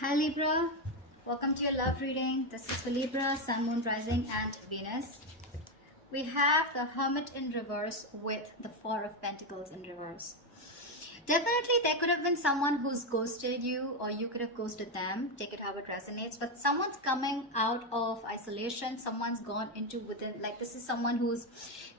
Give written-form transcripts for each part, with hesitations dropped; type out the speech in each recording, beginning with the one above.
Hi Libra, welcome to your love reading. This is for Libra, Sun, Moon, Rising and Venus. We have the Hermit in reverse with the Four of Pentacles in reverse. Definitely there could have been someone who's ghosted you, or you could have ghosted them. Take it how it resonates. But someone's coming out of isolation. Someone's gone into within, like this is someone who's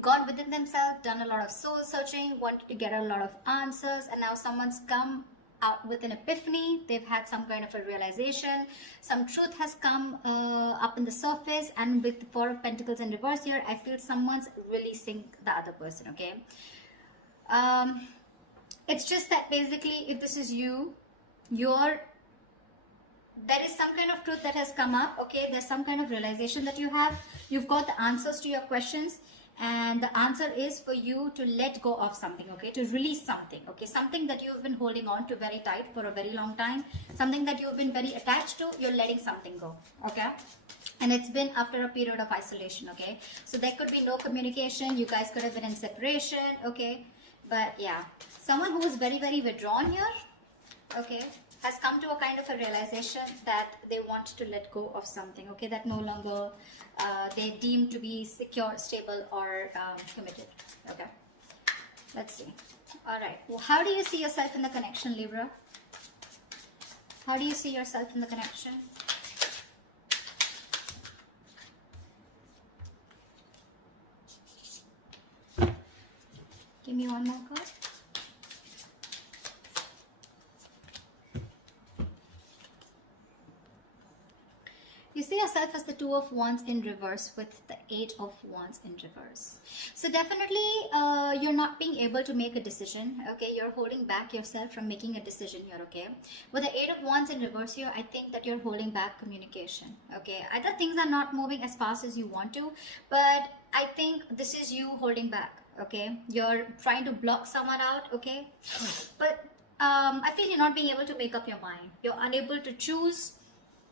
gone within themselves, done a lot of soul searching, wanted to get a lot of answers, and now someone's come out with an epiphany. They've had some kind of a realization. Some truth has come up in the surface, and with the Four of Pentacles in reverse here, I feel someone's releasing the other person, okay? It's just that basically if this is you, there is some kind of truth that has come up, okay? There's some kind of realization that you have. You've got the answers to your questions, and the answer is for you to let go of something, okay? To release something, okay? Something that you've been holding on to very tight for a very long time. Something that you've been very attached to, you're letting something go, okay? And it's been after a period of isolation, okay? So there could be no communication. You guys could have been in separation, okay? But yeah, someone who is very, very withdrawn here, okay, has come to a kind of a realization that they want to let go of something, okay, that no longer they deem to be secure, stable, or committed, okay. Let's see. All right. Well, how do you see yourself in the connection, Libra? How do you see yourself in the connection? Give me one more card. You see yourself as the Two of Wands in reverse with the Eight of Wands in reverse. So definitely you're not being able to make a decision, okay? You're holding back yourself from making a decision here, okay? With the Eight of Wands in reverse here, I think that you're holding back communication, okay? Either things are not moving as fast as you want to, but I think this is you holding back, okay? You're trying to block someone out, okay? But I feel you're not being able to make up your mind. You're unable to choose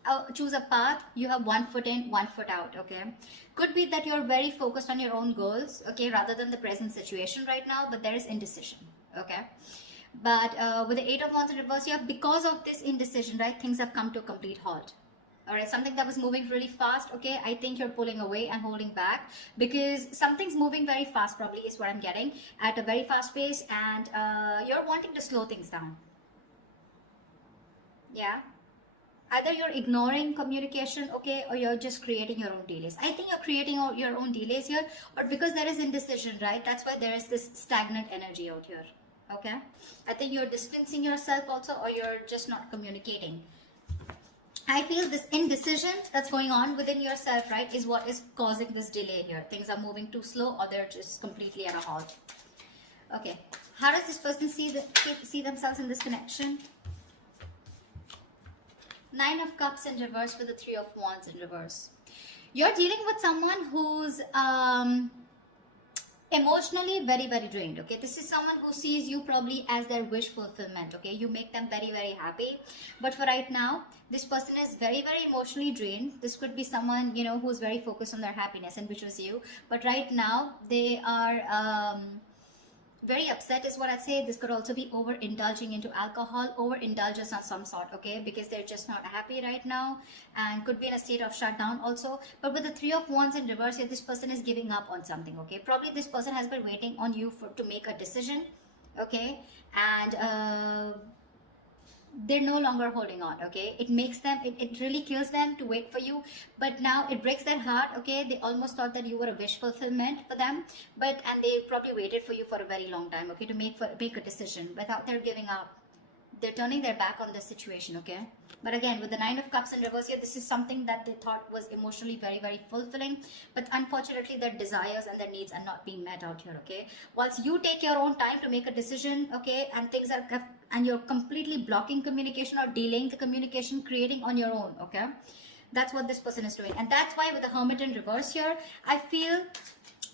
a path. You have one foot in, one foot out, okay? Could be that you're very focused on your own goals, okay, rather than the present situation right now, but there is indecision, okay? But with the Eight of Wands in reverse here, because of this indecision, right, things have come to a complete halt. All right, something that was moving really fast, okay, I think you're pulling away and holding back because something's moving very fast, probably is what I'm getting, at a very fast pace, and you're wanting to slow things down. Yeah. Either you're ignoring communication, okay, or you're just creating your own delays. I think you're creating your own delays here, or because there is indecision, right? That's why there is this stagnant energy out here, okay? I think you're distancing yourself also, or you're just not communicating. I feel this indecision that's going on within yourself, right, is what is causing this delay here. Things are moving too slow, or they're just completely at a halt. Okay, how does this person see themselves in this connection? Nine of Cups in reverse with the Three of Wands in reverse. You're dealing with someone who's emotionally very, very drained, okay? This is someone who sees you probably as their wish fulfillment, okay? You make them very, very happy. But for right now, this person is very, very emotionally drained. This could be someone, you know, who's very focused on their happiness, and which was you. But right now, they are very upset is what I'd say. This could also be overindulging into alcohol, overindulgence of some sort, okay, because they're just not happy right now, and could be in a state of shutdown also. But with the Three of Wands in reverse here, this person is giving up on something, okay? Probably this person has been waiting on you to make a decision, okay, and they're no longer holding on, okay? It makes them, it really kills them to wait for you, but now it breaks their heart, okay? They almost thought that you were a wish fulfillment for them, and they probably waited for you for a very long time, okay, to make a decision. Without their giving up, they're turning their back on the situation, okay? But again, with the Nine of Cups in reverse here, this is something that they thought was emotionally very, very fulfilling, but unfortunately their desires and their needs are not being met out here, okay? Whilst you take your own time to make a decision, okay, and you're completely blocking communication or delaying the communication, creating on your own, okay? That's what this person is doing. And that's why with the Hermit in reverse here, I feel,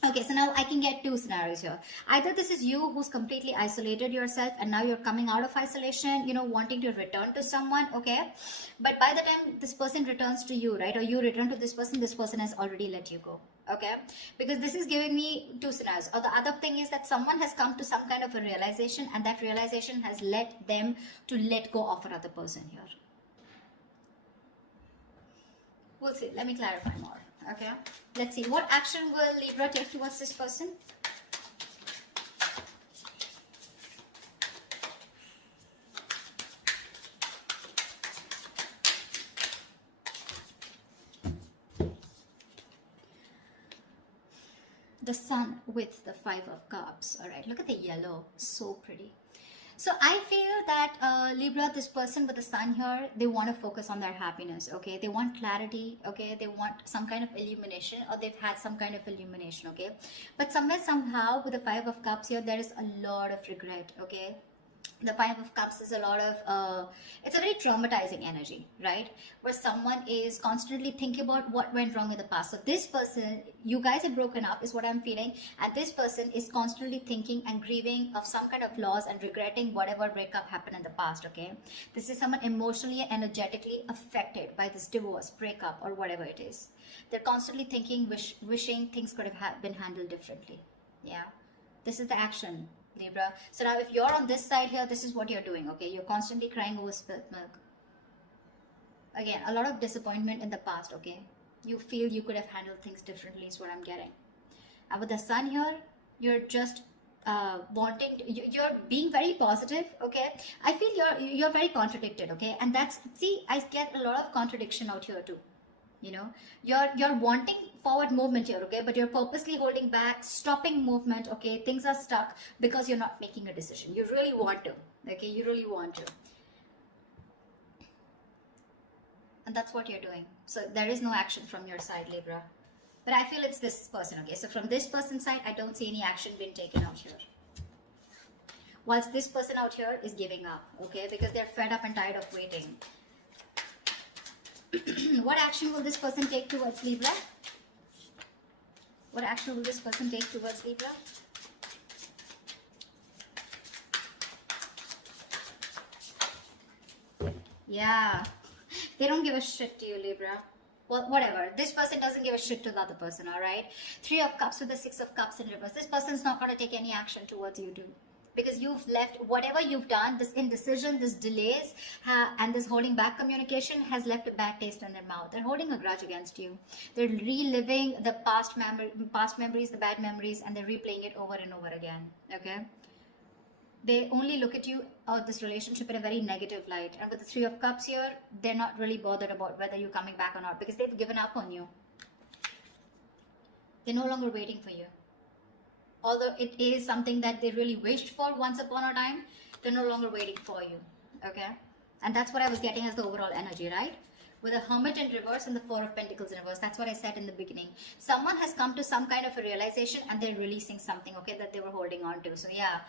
okay, so now I can get two scenarios here. Either this is you who's completely isolated yourself, and now you're coming out of isolation, you know, wanting to return to someone, okay? But by the time this person returns to you, right, or you return to this person has already let you go, okay? Because this is giving me two scenarios. Or the other thing is that someone has come to some kind of a realization, and that realization has led them to let go of another person here. We'll see. Let me clarify more. Okay. Let's see. What action will Libra take towards this person? The Sun with the Five of Cups. All right. Look at the yellow. So pretty. So I feel that Libra, this person with the Sun here, they want to focus on their happiness, okay? They want clarity, okay? They want some kind of illumination, or they've had some kind of illumination, okay? But somewhere, somehow, with the Five of Cups here, there is a lot of regret, okay? The Five of Cups is a lot of, it's a very traumatizing energy, right? Where someone is constantly thinking about what went wrong in the past. So this person, you guys are broken up is what I'm feeling. And this person is constantly thinking and grieving of some kind of loss and regretting whatever breakup happened in the past, okay? This is someone emotionally and energetically affected by this divorce, breakup, or whatever it is. They're constantly thinking, wishing things could have been handled differently. Yeah, this is the action, Libra. So now if you're on this side here, this is what you're doing, okay? You're constantly crying over spilt milk. Again, a lot of disappointment in the past, okay? You feel you could have handled things differently is what I'm getting. And with the Sun here, you're just you're being very positive, okay? I feel you're very contradicted, okay? And that's, see, I get a lot of contradiction out here too. You know, you're wanting forward movement here, okay, but you're purposely holding back, stopping movement, okay? Things are stuck because you're not making a decision. You really want to, okay? You really want to, and that's what you're doing. So there is no action from your side, Libra, but I feel it's this person, okay? So from this person's side, I don't see any action being taken out here, whilst this person out here is giving up, okay, because they're fed up and tired of waiting. What action will this person take towards Libra? What action will this person take towards Libra? Yeah, they don't give a shit to you, Libra. Well, whatever. This person doesn't give a shit to the other person, alright? Three of Cups with the Six of Cups in reverse. This person's not going to take any action towards you too. Because you've left, whatever you've done, this indecision, this delays, and this holding back communication has left a bad taste in their mouth. They're holding a grudge against you. They're reliving the past memories, the bad memories, and they're replaying it over and over again, okay? They only look at you or this relationship in a very negative light. And with the Three of Cups here, they're not really bothered about whether you're coming back or not, because they've given up on you. They're no longer waiting for you. Although it is something that they really wished for once upon a time, they're no longer waiting for you, okay? And that's what I was getting as the overall energy, right? With a Hermit in reverse and the Four of Pentacles in reverse. That's what I said in the beginning. Someone has come to some kind of a realization and they're releasing something, okay, that they were holding on to. So yeah,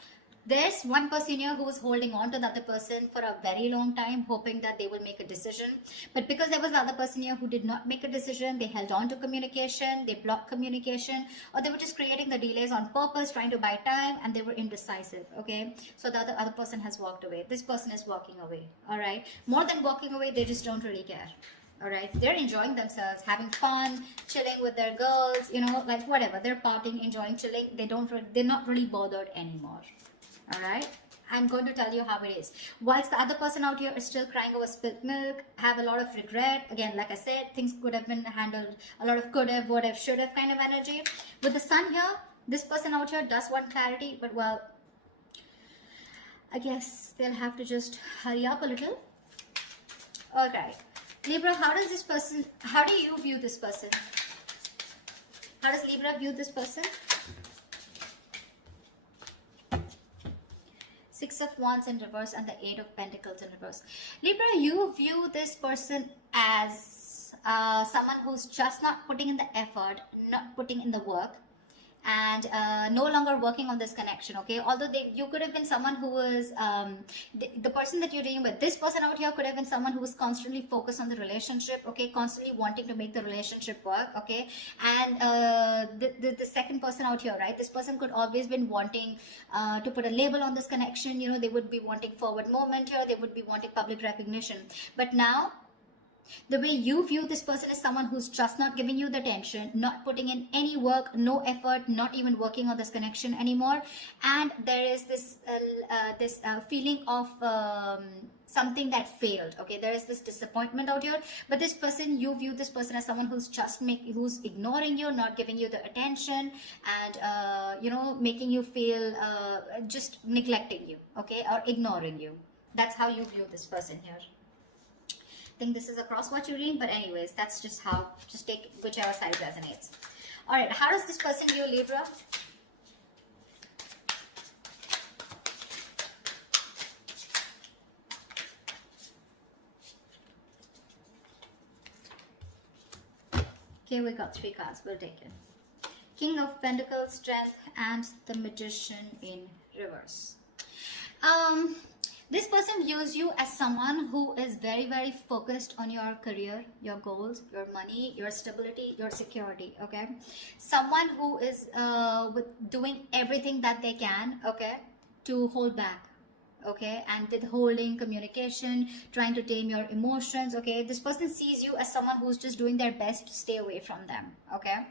there's one person here who was holding on to the other person for a very long time, hoping that they will make a decision. But because there was the other person here who did not make a decision, they held on to communication, they blocked communication, or they were just creating the delays on purpose, trying to buy time, and they were indecisive, okay? So the other person has walked away. This person is walking away, all right? More than walking away, they just don't really care. All right, they're enjoying themselves, having fun, chilling with their girls, you know, like whatever. They're partying, enjoying, chilling. They're not really bothered anymore. All right, I'm going to tell you how it is. Whilst the other person out here is still crying over spilt milk, have a lot of regret. Again, like I said, things could have been handled. A lot of could have, would have, should have kind of energy. With the Sun here, this person out here does want clarity, but well, I guess they'll have to just hurry up a little. All right, Libra, how do you view this person? How does Libra view this person? Six of Wands in reverse and the Eight of Pentacles in reverse. Libra, you view this person as someone who's just not putting in the effort, not putting in the work, and no longer working on this connection, okay? Although you could have been someone who was the person that you're dealing with. This person out here could have been someone who was constantly focused on the relationship, okay? Constantly wanting to make the relationship work, okay? And the second person out here, right? This person could always been wanting to put a label on this connection. You know, they would be wanting forward movement here. They would be wanting public recognition. But now, the way you view this person is someone who's just not giving you the attention, not putting in any work, no effort, not even working on this connection anymore. And there is this feeling of something that failed. Okay, there is this disappointment out here, but this person, you view this person as someone who's who's ignoring you, not giving you the attention, and you know, making you feel just neglecting you, okay, or ignoring you. That's how you view this person here. I think this is a cross-watch reading, but anyways, that's just how, just take whichever side resonates. All right, how does this person view Libra? Okay, we got 3 cards. We'll take it. King of Pentacles, Strength, and the Magician in reverse. This person views you as someone who is very, very focused on your career, your goals, your money, your stability, your security, okay? Someone who is doing everything that they can, okay, to hold back, okay, and withholding communication, trying to tame your emotions, okay? This person sees you as someone who's just doing their best to stay away from them, okay?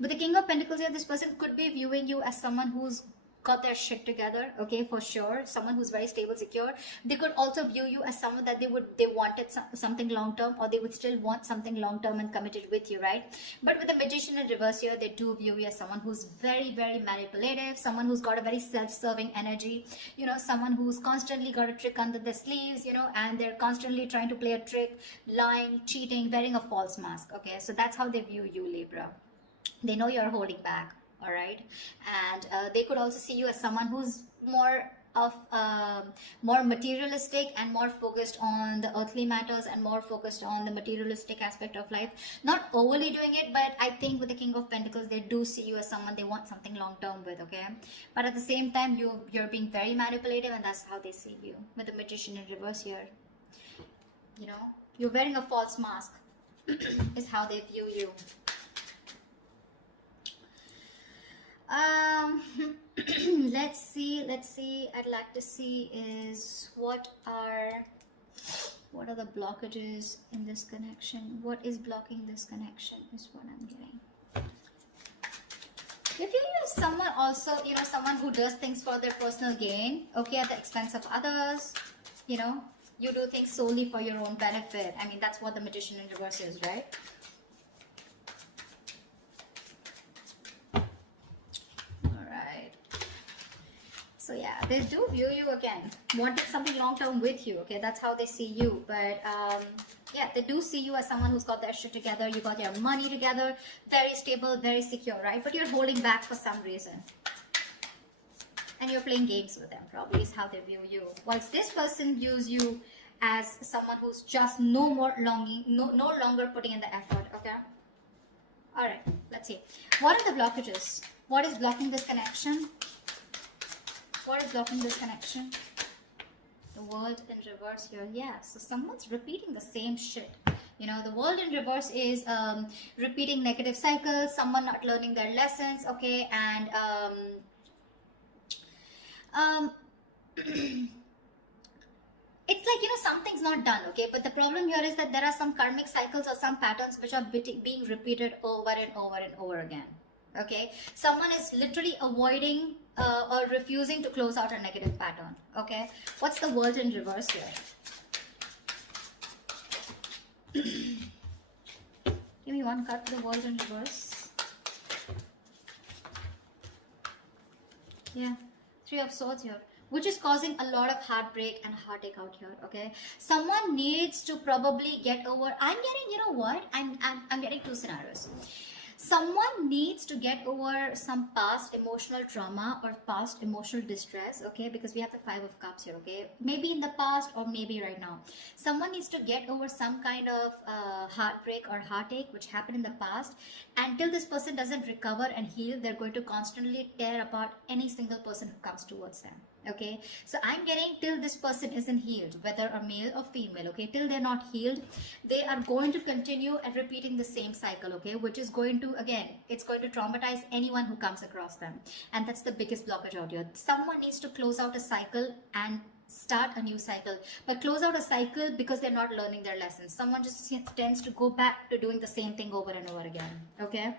But the King of Pentacles here, this person could be viewing you as someone who's got their shit together, okay, for sure. Someone who's very stable, secure. They could also view you as someone that they wanted something long term, or they would still want something long term and committed with you, right? But with the Magician in reverse here, they do view you as someone who's very, very manipulative, someone who's got a very self-serving energy, you know, someone who's constantly got a trick under their sleeves, you know, and they're constantly trying to play a trick, lying, cheating, wearing a false mask, okay? So that's how they view you, Libra. They know you're holding back. All right, and they could also see you as someone who's more materialistic and more focused on the earthly matters and more focused on the materialistic aspect of life. Not overly doing it, but I think with the King of Pentacles, they do see you as someone they want something long term with, okay? But at the same time, you're being very manipulative, and that's how they see you with the Magician in reverse here. You know, you're wearing a false mask is how they view you. Let's see. I'd like to see is what are the blockages in this connection? What is blocking this connection is what I'm getting. If you use someone also, you know, someone who does things for their personal gain, okay, at the expense of others, you know, you do things solely for your own benefit. I mean, that's what the Magician in reverse is, right? So yeah, they do view you again, wanting something long term with you, okay? That's how they see you. But yeah, they do see you as someone who's got their shit together, you got your money together, very stable, very secure, right? But you're holding back for some reason. And you're playing games with them, probably is how they view you. Whilst this person views you as someone who's just no longer putting in the effort, okay? Alright, let's see. What are the blockages? What is blocking this connection? What is blocking this connection? The World in reverse here. Yeah, so someone's repeating the same shit. You know, the World in reverse is repeating negative cycles, someone not learning their lessons, okay, and it's like, you know, something's not done, okay, but the problem here is that there are some karmic cycles or some patterns which are being repeated over and over and over again, okay? Someone is literally avoiding or refusing to close out a negative pattern, okay? What's the World in reverse here? Give me one card for the World in reverse. Yeah, 3 of Swords here, which is causing a lot of heartbreak and heartache out here, okay? Someone needs to probably get over, I'm getting, you know what, I'm getting 2 scenarios. Someone needs to get over some past emotional trauma or past emotional distress, okay? Because we have the 5 of Cups here, okay? Maybe in the past or maybe right now. Someone needs to get over some kind of heartbreak or heartache which happened in the past. Until this person doesn't recover and heal, they're going to constantly tear apart any single person who comes towards them. Okay, so I'm getting till this person isn't healed, whether a male or female, okay, till they're not healed, they are going to continue and repeating the same cycle, okay, which is going to, again, it's going to traumatize anyone who comes across them. And that's the biggest blockage out here. Someone needs to close out a cycle and start a new cycle, but close out a cycle because they're not learning their lessons. Someone just tends to go back to doing the same thing over and over again, okay?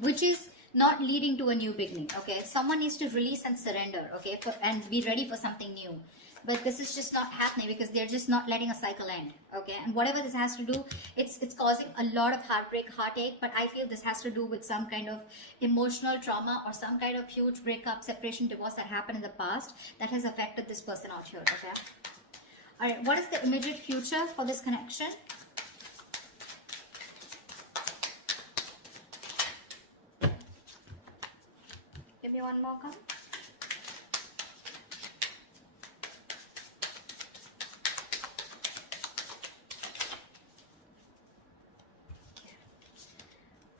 Which is not leading to a new beginning. Okay, someone needs to release and surrender, okay, and be ready for something new. But this is just not happening because they're just not letting a cycle end. Okay, and whatever this has to do, it's causing a lot of heartbreak, heartache. But I feel this has to do with some kind of emotional trauma or some kind of huge breakup, separation, divorce that happened in the past that has affected this person out here. Okay, all right, what is the immediate future for this connection? Give me one more card.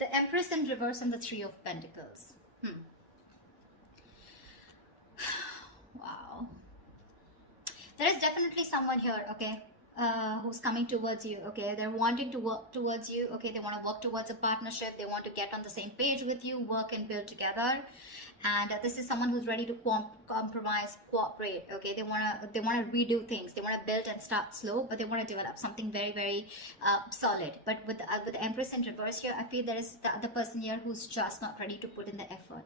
The Empress in reverse and the Three of Pentacles. Wow. There is definitely someone here, okay, who's coming towards you, okay. They're wanting to work towards you, okay. They want to work towards a partnership. They want to get on the same page with you, work and build together. And this is someone who's ready to compromise, cooperate, okay. They want to redo things. They want to build and start slow, but they want to develop something very, very solid. But with the Empress in reverse here, I feel there is the other person here who's just not ready to put in the effort.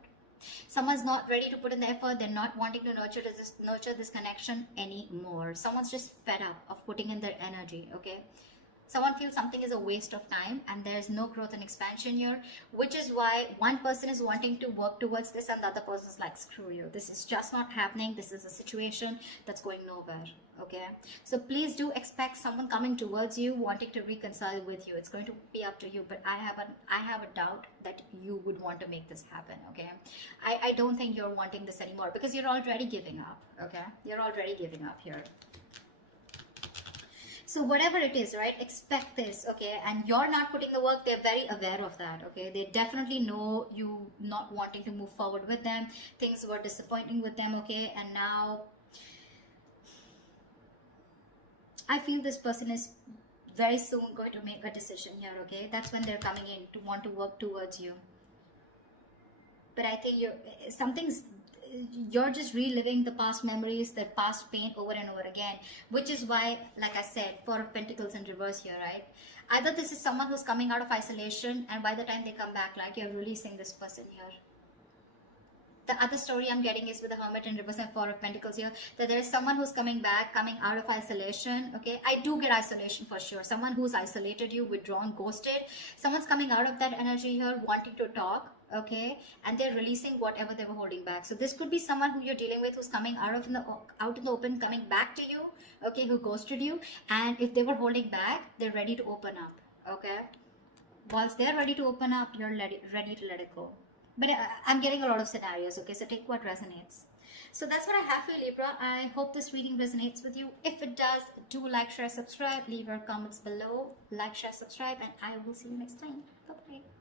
Someone's not ready to put in the effort. They're not wanting to nurture this connection anymore. Someone's just fed up of putting in their energy, okay. Someone feels something is a waste of time and there's no growth and expansion here, which is why one person is wanting to work towards this and the other person is like, screw you, this is just not happening. This is a situation that's going nowhere, okay. So please do expect someone coming towards you wanting to reconcile with you. It's going to be up to you, but I have a doubt that you would want to make this happen, okay. I don't think you're wanting this anymore because you're already giving up, okay. You're already giving up here. So whatever it is, right, expect this, okay, and you're not putting the work. They're very aware of that, okay. They definitely know you not wanting to move forward with them. Things were disappointing with them, okay, and now I feel this person is very soon going to make a decision here, okay. That's when they're coming in to want to work towards you. But I think you're just reliving the past memories, the past pain over and over again, which is why, like I said, Four of Pentacles in reverse here, right? Either this is someone who's coming out of isolation and by the time they come back, like, you're releasing this person here. The other story I'm getting is with the Hermit in reverse and Four of Pentacles here, that there is someone who's coming back, coming out of isolation, okay? I do get isolation for sure. Someone who's isolated you, withdrawn, ghosted. Someone's coming out of that energy here, wanting to talk, okay? And they're releasing whatever they were holding back. So this could be someone who you're dealing with who's coming out in the open, coming back to you, okay? Who ghosted you. And if they were holding back, they're ready to open up, okay? Once they're ready to open up, you're ready to let it go. But I'm getting a lot of scenarios, okay? So take what resonates. So that's what I have for you, Libra. I hope this reading resonates with you. If it does, do like, share, subscribe. Leave your comments below. Like, share, subscribe. And I will see you next time. Bye-bye.